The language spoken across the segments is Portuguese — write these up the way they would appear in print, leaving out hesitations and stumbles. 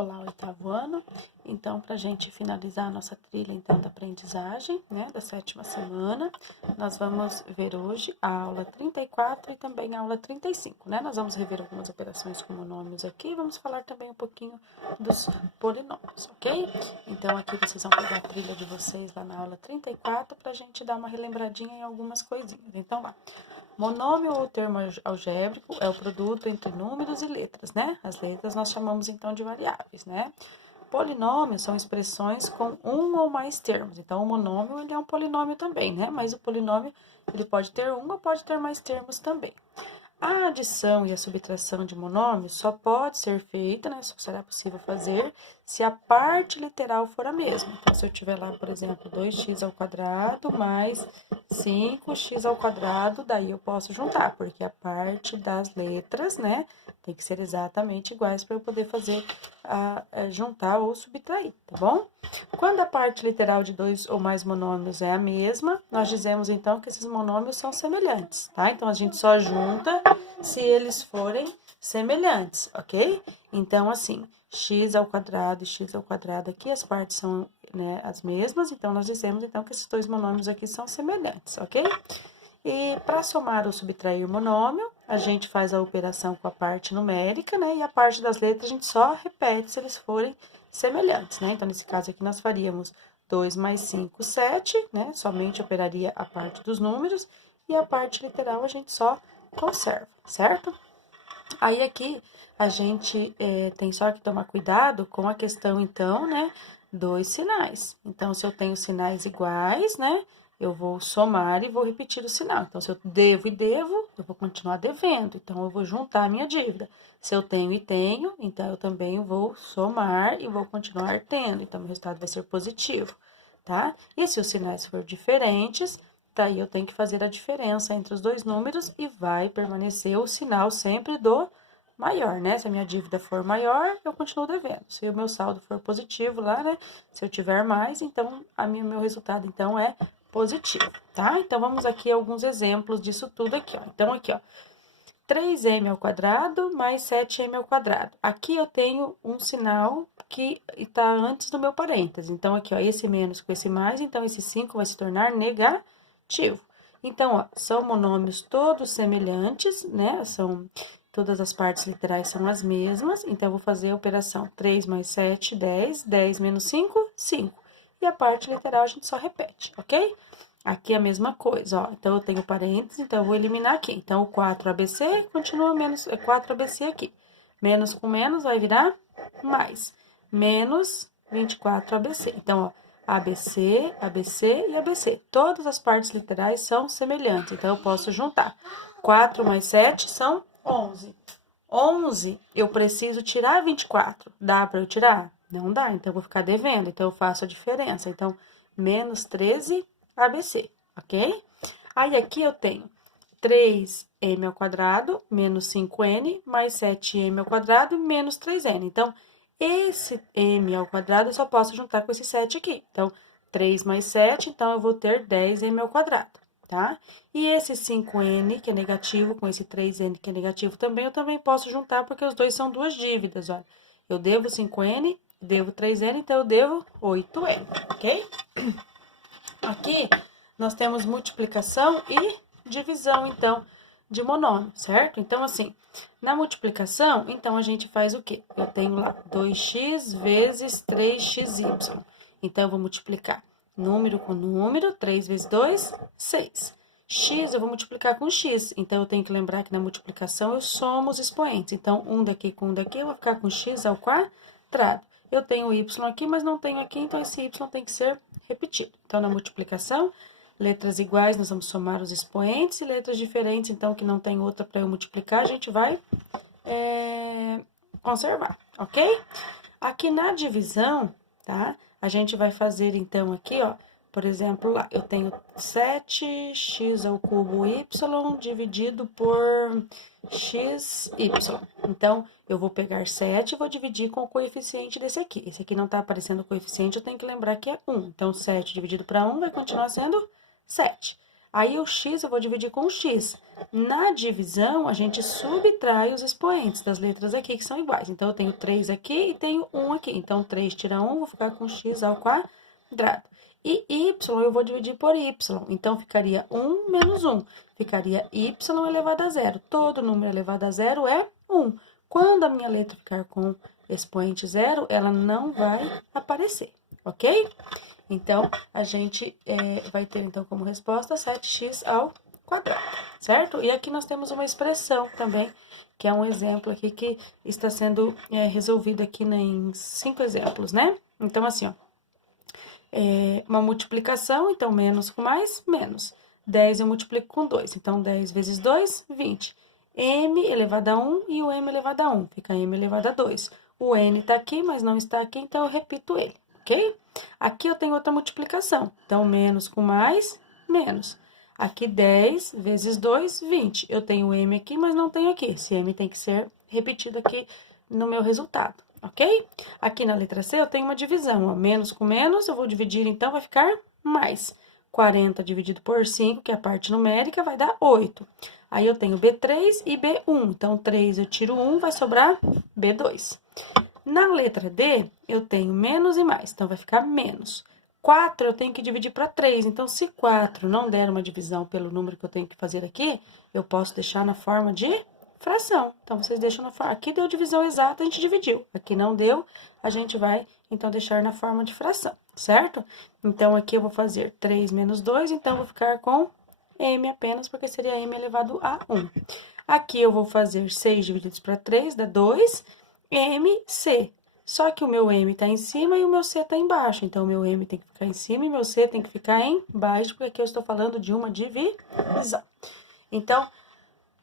Olá, oitavo ano. Então, para a gente finalizar a nossa trilha, então, da aprendizagem, né, da 7ª semana, nós vamos ver hoje a aula 34 e também a aula 35, né? Nós vamos rever algumas operações com monômios aqui e vamos falar também um pouquinho dos polinômios, ok? Então, aqui vocês vão pegar a trilha de vocês lá na aula 34 para a gente dar uma relembradinha em algumas coisinhas. Então, lá. Monômio ou termo algébrico é o produto entre números e letras, né? As letras nós chamamos então de variáveis, né? Polinômios são expressões com um ou mais termos. Então, o monômio ele é um polinômio também, né? Mas o polinômio ele pode ter um ou pode ter mais termos também. A adição e a subtração de monômios só pode ser feita, né? Só será possível fazer se a parte literal for a mesma. Então, se eu tiver lá, por exemplo, 2x² mais 5x², daí eu posso juntar, porque a parte das letras, né, tem que ser exatamente iguais para eu poder fazer juntar ou subtrair, tá bom? Quando a parte literal de dois ou mais monômios é a mesma, nós dizemos então que esses monômios são semelhantes, tá? Então, a gente só junta se eles forem semelhantes, ok? Então, assim, x² e x² aqui, as partes são, né, as mesmas, então nós dizemos então que esses dois monômios aqui são semelhantes, ok? E para somar ou subtrair monômio, a gente faz a operação com a parte numérica, né? E a parte das letras a gente só repete se eles forem semelhantes, né? Então, nesse caso aqui, nós faríamos 2 mais 5, 7, né? Somente operaria a parte dos números e a parte literal a gente só conserva, certo? Aí aqui a gente tem só que tomar cuidado com a questão, então, né, dos sinais. Então, se eu tenho sinais iguais, né, eu vou somar e vou repetir o sinal. Então, se eu devo e devo, eu vou continuar devendo. Então, eu vou juntar a minha dívida. Se eu tenho e tenho, então eu também vou somar e vou continuar tendo. Então, meu resultado vai ser positivo, tá? E se os sinais forem diferentes, daí eu tenho que fazer a diferença entre os dois números e vai permanecer o sinal sempre do maior, né? Se a minha dívida for maior, eu continuo devendo. Se o meu saldo for positivo lá, né? Se eu tiver mais, então meu resultado então é positivo, tá? Então vamos aqui a alguns exemplos disso tudo aqui, ó. Então aqui, ó, 3m² mais 7m². Aqui eu tenho um sinal que está antes do meu parêntese. Então, aqui, ó, esse menos com esse mais, então esse 5 vai se tornar negativo. Então, ó, são monômios todos semelhantes, né? Todas as partes literais são as mesmas. Então, eu vou fazer a operação 3 mais 7, 10. 10 menos 5, 5. E a parte literal a gente só repete, ok? Aqui é a mesma coisa, ó. Então, eu tenho parênteses, então eu vou eliminar aqui. Então, o 4ABC continua menos 4ABC aqui. Menos com menos vai virar mais. Menos 24ABC. Então, ó, ABC, ABC e ABC. Todas as partes literais são semelhantes, então eu posso juntar. 4 mais 7 são 11. 11, eu preciso tirar 24. Dá para eu tirar? Não dá, então eu vou ficar devendo. Então, eu faço a diferença. Então, menos 13 ABC, ok? Aí, aqui eu tenho 3m² menos 5n mais 7m² menos 3n. Então, esse m² eu só posso juntar com esse 7 aqui. Então, 3 mais 7, então eu vou ter 10m², tá? E esse 5n, que é negativo, com esse 3n, que é negativo também, eu também posso juntar, porque os dois são duas dívidas, olha. Eu devo 5n, devo 3n, então eu devo 8n, ok? Aqui, nós temos multiplicação e divisão, então, de monômio, certo? Então, assim, na multiplicação, então, a gente faz o quê? Eu tenho lá 2x vezes 3xy. Então, eu vou multiplicar número com número, 3 vezes 2, 6. X eu vou multiplicar com x, então, eu tenho que lembrar que na multiplicação eu somo os expoentes. Então, um daqui com um daqui, eu vou ficar com x ao quadrado. Eu tenho y aqui, mas não tenho aqui, então esse y tem que ser repetido. Então, na multiplicação, letras iguais, nós vamos somar os expoentes, e letras diferentes, então, que não tem outra para eu multiplicar, a gente vai conservar, ok? Aqui na divisão, tá? A gente vai fazer, então, aqui, ó, por exemplo, lá, eu tenho 7x² y dividido por xy. Então, eu vou pegar 7 e vou dividir com o coeficiente desse aqui. Esse aqui não tá aparecendo o coeficiente, eu tenho que lembrar que é 1. Então, 7 dividido para 1 vai continuar sendo 7. Aí, o x eu vou dividir com o x. Na divisão, a gente subtrai os expoentes das letras aqui, que são iguais. Então, eu tenho 3 aqui e tenho 1 aqui. Então, 3 tira 1, vou ficar com x ao quadrado. E y eu vou dividir por y. Então, ficaria 1 menos 1. Ficaria y elevado a zero. Todo número elevado a zero é 1. Quando a minha letra ficar com expoente zero, ela não vai aparecer, ok? Então, a gente vai ter, então, como resposta 7x ao quadrado, certo? E aqui nós temos uma expressão também, que é um exemplo aqui que está sendo resolvido aqui em 5 exemplos, né? Então, assim, ó, uma multiplicação, então, menos com mais, menos. 10 eu multiplico com 2, então, 10 vezes 2, 20. M elevado a 1 e o M elevado a 1, fica M elevado a 2. O N tá aqui, mas não está aqui, então, eu repito ele, ok? Aqui eu tenho outra multiplicação, então, menos com mais, menos. Aqui, 10 vezes 2, 20. Eu tenho M aqui, mas não tenho aqui. Esse M tem que ser repetido aqui no meu resultado, ok? Aqui na letra C, eu tenho uma divisão, ó. Menos com menos, eu vou dividir, então, vai ficar mais. 40 dividido por 5, que é a parte numérica, vai dar 8. Aí, eu tenho B3 e B1. Então, 3 eu tiro 1, vai sobrar B2. Na letra D, eu tenho menos e mais, então, vai ficar menos. 4 eu tenho que dividir para 3, então, se 4 não der uma divisão pelo número que eu tenho que fazer aqui, eu posso deixar na forma de fração. Então, vocês deixam na forma... Aqui deu divisão exata, a gente dividiu. Aqui não deu, a gente vai, então, deixar na forma de fração, certo? Então, aqui eu vou fazer 3 menos 2, então, vou ficar com M apenas, porque seria M elevado a 1. Aqui eu vou fazer 6 divididos para 3, dá 2, MC. Só que o meu M tá em cima e o meu C tá embaixo. Então, o meu M tem que ficar em cima e o meu C tem que ficar embaixo, porque aqui eu estou falando de uma divisão. Então,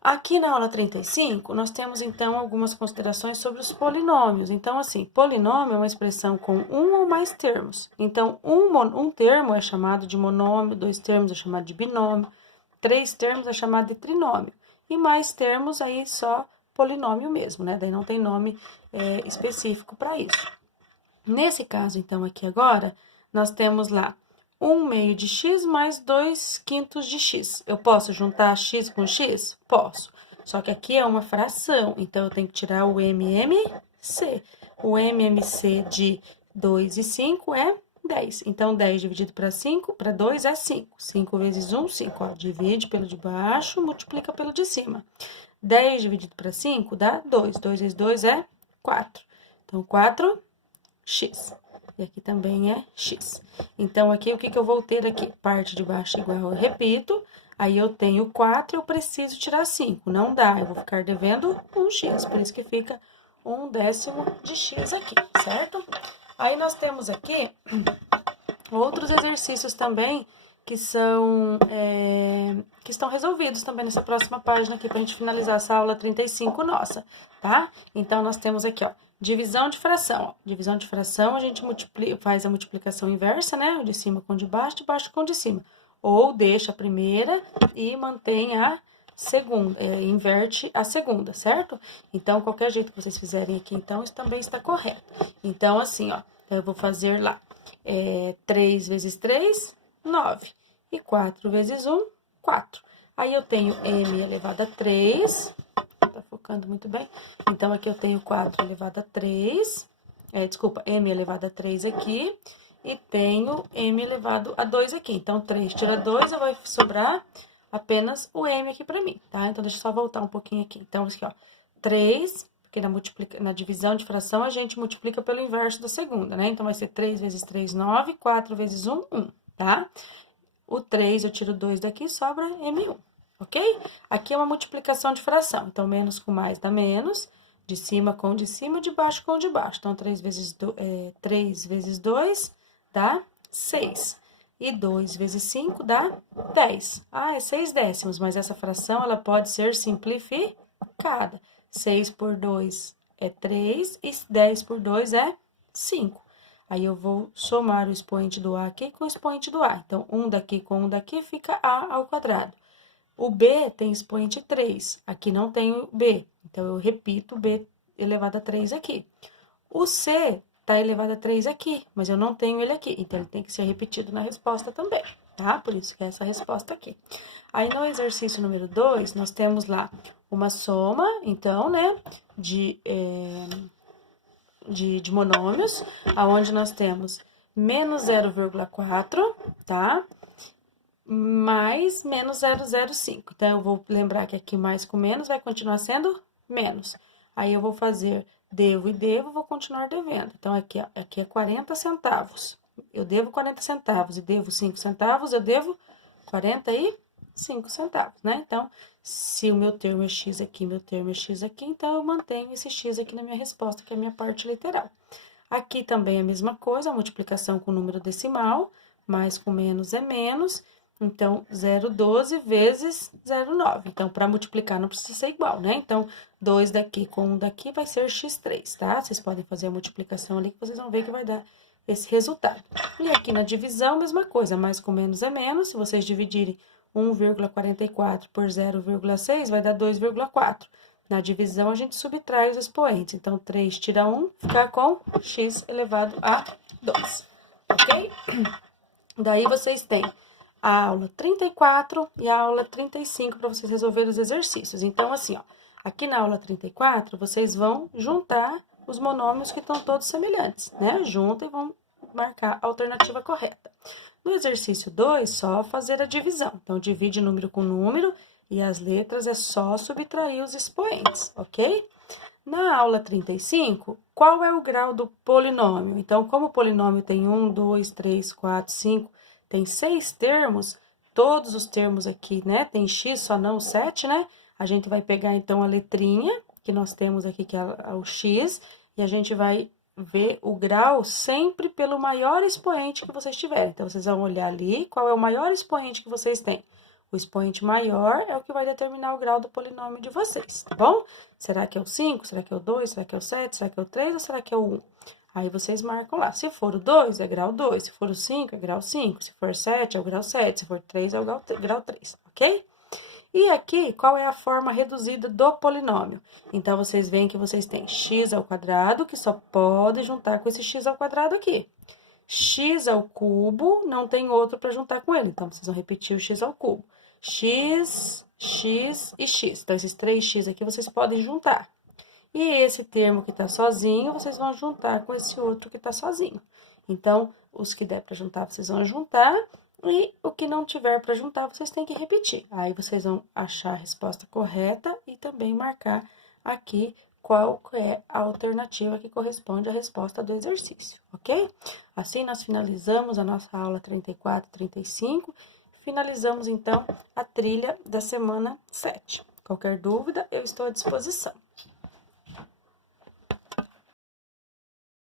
aqui na aula 35, nós temos, então, algumas considerações sobre os polinômios. Então, assim, polinômio é uma expressão com um ou mais termos. Então, um termo é chamado de monômio, 2 termos é chamado de binômio, 3 termos é chamado de trinômio. E mais termos aí só polinômio mesmo, né? Daí não tem nome específico para isso. Nesse caso, então, aqui agora, nós temos lá 1/2 de x mais 2/5 de x. Eu posso juntar x com x? Posso. Só que aqui é uma fração, então eu tenho que tirar o MMC. O MMC de 2 e 5 é 10. Então, 10 dividido para 2 é 5. 5 vezes 1, 5. Ó, divide pelo de baixo, multiplica pelo de cima. 10 dividido para 5 dá 2. 2 vezes 2 é 4. Então, 4x. E aqui também é x. Então, aqui, o que eu vou ter aqui? Parte de baixo igual, eu repito. Aí, eu tenho 4, eu preciso tirar 5. Não dá, eu vou ficar devendo 1x. Por isso que fica 1/10 de x aqui, certo? Aí, nós temos aqui outros exercícios também que estão resolvidos também nessa próxima página aqui, pra gente finalizar essa aula 35 nossa, tá? Então, nós temos aqui, ó, divisão de fração. Ó. Divisão de fração, a gente faz a multiplicação inversa, né? O de cima com o de baixo com o de cima. Ou deixa a primeira e mantém a segunda, inverte a segunda, certo? Então, qualquer jeito que vocês fizerem aqui, então, isso também está correto. Então, assim, ó, eu vou fazer lá, 3 vezes 3, 9. E 4 vezes 1, 4. Aí, eu tenho m elevado a 3. Tá focando muito bem. Então, aqui eu tenho 4 elevado a 3. M elevado a 3 aqui. E tenho m elevado a 2 aqui. Então, 3 tira 2, vai sobrar apenas o m aqui pra mim, tá? Então, deixa eu só voltar um pouquinho aqui. Então, aqui, ó, 3... Porque na divisão de fração, a gente multiplica pelo inverso da segunda, né? Então, vai ser 3 vezes 3, 9, 4 vezes 1, 1, tá? O 3, eu tiro 2 daqui, sobra M1, ok? Aqui é uma multiplicação de fração. Então, menos com mais dá menos, de cima com o de cima, de baixo com o de baixo. Então, 3 vezes 2 dá 6. E 2 vezes 5 dá 10. Ah, é 6 décimos, mas essa fração, ela pode ser simplificada. 6 por 2 é 3 e 10 por 2 é 5. Aí, eu vou somar o expoente do A aqui com o expoente do A. Então, 1 daqui com 1 daqui fica A ao quadrado. O B tem expoente 3. Aqui não tem o B. Então, eu repito B elevado a 3 aqui. O C está elevado a 3 aqui, mas eu não tenho ele aqui. Então, ele tem que ser repetido na resposta também, tá? Por isso que é essa resposta aqui. Aí, no exercício número 2, nós temos lá uma soma, então, né, de monômios, aonde nós temos menos 0,4, tá? Mais menos 0,05. Então, eu vou lembrar que aqui mais com menos vai continuar sendo menos. Aí, eu vou fazer devo e devo, vou continuar devendo. Então, aqui, ó, aqui é 40 centavos. Eu devo 40 centavos e devo 5 centavos, eu devo 45 centavos, né? Então, se o meu termo é x aqui, meu termo é x aqui, então eu mantenho esse x aqui na minha resposta, que é a minha parte literal. Aqui também é a mesma coisa, a multiplicação com número decimal, mais com menos é menos, então 0,12 vezes 0,9. Então, para multiplicar não precisa ser igual, né? Então, 2 daqui com 1 daqui vai ser x3, tá? Vocês podem fazer a multiplicação ali que vocês vão ver que vai dar esse resultado. E aqui na divisão, mesma coisa, mais com menos é menos. Se vocês dividirem 1,44 por 0,6, vai dar 2,4. Na divisão, a gente subtrai os expoentes. Então, 3 tira 1, fica com x elevado a 2, ok? Daí, vocês têm a aula 34 e a aula 35 para vocês resolverem os exercícios. Então, assim, ó, aqui na aula 34, vocês vão juntar os monômios que estão todos semelhantes, né? Junta e vão marcar a alternativa correta. No exercício 2, só fazer a divisão. Então, divide número com número e as letras é só subtrair os expoentes, ok? Na aula 35, qual é o grau do polinômio? Então, como o polinômio tem 1, 2, 3, 4, 5, tem 6 termos, todos os termos aqui, né? Tem x, só não o 7, né? A gente vai pegar, então, a letrinha que nós temos aqui, que é o x, e a gente vai ver o grau sempre pelo maior expoente que vocês tiverem. Então, vocês vão olhar ali qual é o maior expoente que vocês têm. O expoente maior é o que vai determinar o grau do polinômio de vocês, tá bom? Será que é o 5? Será que é o 2? Será que é o 7? Será que é o 3? Ou será que é o 1? Aí, vocês marcam lá. Se for o 2, é grau 2. Se for o 5, é grau 5. Se for 7, é o grau 7. Se for 3, é o grau 3, ok? E aqui, qual é a forma reduzida do polinômio? Então, vocês veem que vocês têm x ao quadrado, que só pode juntar com esse x ao quadrado aqui. X ao cubo, não tem outro para juntar com ele. Então, vocês vão repetir o x ao cubo. X, x e x. Então, esses 3x aqui vocês podem juntar. E esse termo que está sozinho, vocês vão juntar com esse outro que está sozinho. Então, os que der para juntar, vocês vão juntar. E o que não tiver para juntar, vocês têm que repetir. Aí, vocês vão achar a resposta correta e também marcar aqui qual é a alternativa que corresponde à resposta do exercício, ok? Assim, nós finalizamos a nossa aula 34 e 35. Finalizamos, então, a trilha da semana 7. Qualquer dúvida, eu estou à disposição.